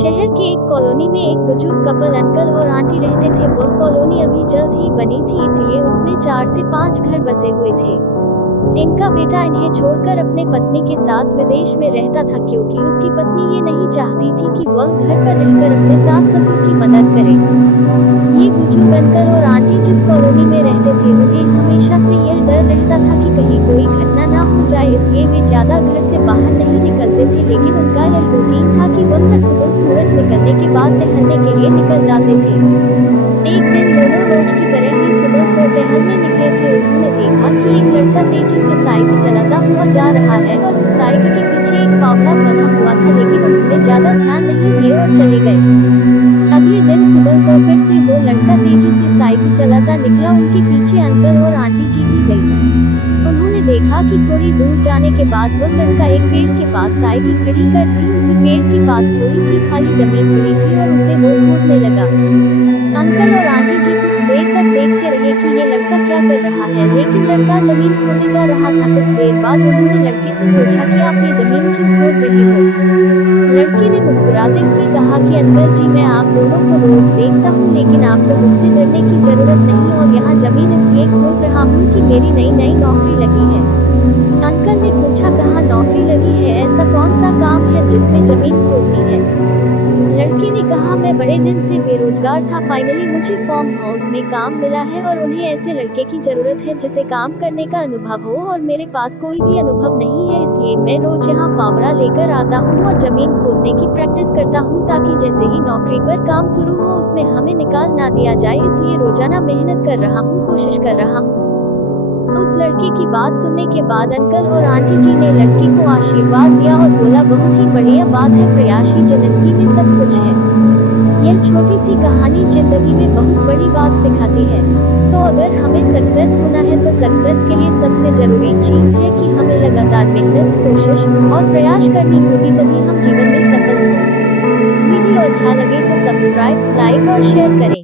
शहर के एक कॉलोनी में एक बुजुर्ग कपल अंकल और आंटी रहते थे। वह कॉलोनी अभी जल्द ही बनी थी, इसलिए उसमें 4 से 5 घर बसे हुए थे। इनका बेटा इन्हें छोड़कर अपने पत्नी के साथ विदेश में रहता था, क्योंकि उसकी पत्नी ये नहीं चाहती थी कि वह घर पर रहकर अपने सास ससुर की मदद करे। ये बुजुर्ग अंकल और आंटी जिस कॉलोनी में रहते थे, उन्हें हमेशा से यह डर रहता था कि कहीं कोई घटना ना हो जाए, इसलिए वे ज्यादा घर से बाहर नहीं निकलते थे। लेकिन उनका यह रूटीन था कि वह हर सुबह सूरज निकलने के बाद टहलने के लिए निकल जाते थे। एक दिन दोनों रोज की तरह ही सुबह को टहलने निकले थे। उन्होंने देखा कि एक लड़का तेजी से साइकिल चलाता हुआ जा रहा है और उस साइकिल के पीछे एक फावड़ा बंधा हुआ था, लेकिन उन्होंने ज्यादा ध्यान नहीं दिया और चले गए। अगले दिन सुबह को फिर से वो लड़का तेजी से साइकिल चलाता निकला। उनके पीछे अंकल और आंटी जी भी गई। उन्होंने देखा कि थोड़ी दूर जाने के बाद वह लड़का एक पेड़ के पास साइकिल खड़ी कर दी। उसी पेड़ के पास थोड़ी सी खाली जमीन पड़ी थी और उसे वो खोदने लगा। अंकल और आंटी जी कुछ देर तक देखते रहे कि ये लड़का क्या कर रहा है, लेकिन लड़का जमीन खोदने जा रहा था। कुछ देर बाद उन्होंने लड़के से पूछा कि आप ये जमीन क्यों खोद रहे हो। लड़के ने मुस्कुराते हुए कहा कि अंकल जी, मैं आप दोनों को रोज देखता हूँ, लेकिन आपको मुझसे डरने की जरूरत नहीं, और यहाँ जमीन इसलिए खोद रहा हूँ कि मेरी नई नौकरी लगी है। अंकल ने पूछा, कहाँ नौकरी लगी है, ऐसा कौन सा काम है जिसमें जमीन खोदनी है। लड़के ने कहा, मैं बड़े दिन से बेरोजगार था, फाइनली मुझे फार्म हाउस में काम मिला है और उन्हें ऐसे लड़के की जरूरत है जिसे काम करने का अनुभव हो, और मेरे पास कोई भी अनुभव नहीं है, इसलिए मैं रोज यहाँ फावड़ा लेकर आता हूँ और जमीन खोदने की प्रैक्टिस करता हूँ, ताकि जैसे ही नौकरी पर काम शुरू हो उसमें हमें निकाल ना दिया जाए। इसलिए रोजाना मेहनत कर रहा हूँ, कोशिश कर रहा हूँ। उस लड़के की बात सुनने के बाद अंकल और आंटी जी ने लड़के को आशीर्वाद दिया और बोला, बहुत ही बढ़िया बात है, प्रयास ही जिंदगी में सब कुछ है। यह छोटी सी कहानी जिंदगी में बहुत बड़ी बात सिखाती है। तो अगर हमें सक्सेस होना है तो सक्सेस के लिए सबसे जरूरी चीज है कि हमें लगातार मेहनत, कोशिश और प्रयास करनी होगी, तभी हम जीवन में सफल होंगे। वीडियो अच्छा लगे तो सब्सक्राइब, लाइक और शेयर करें।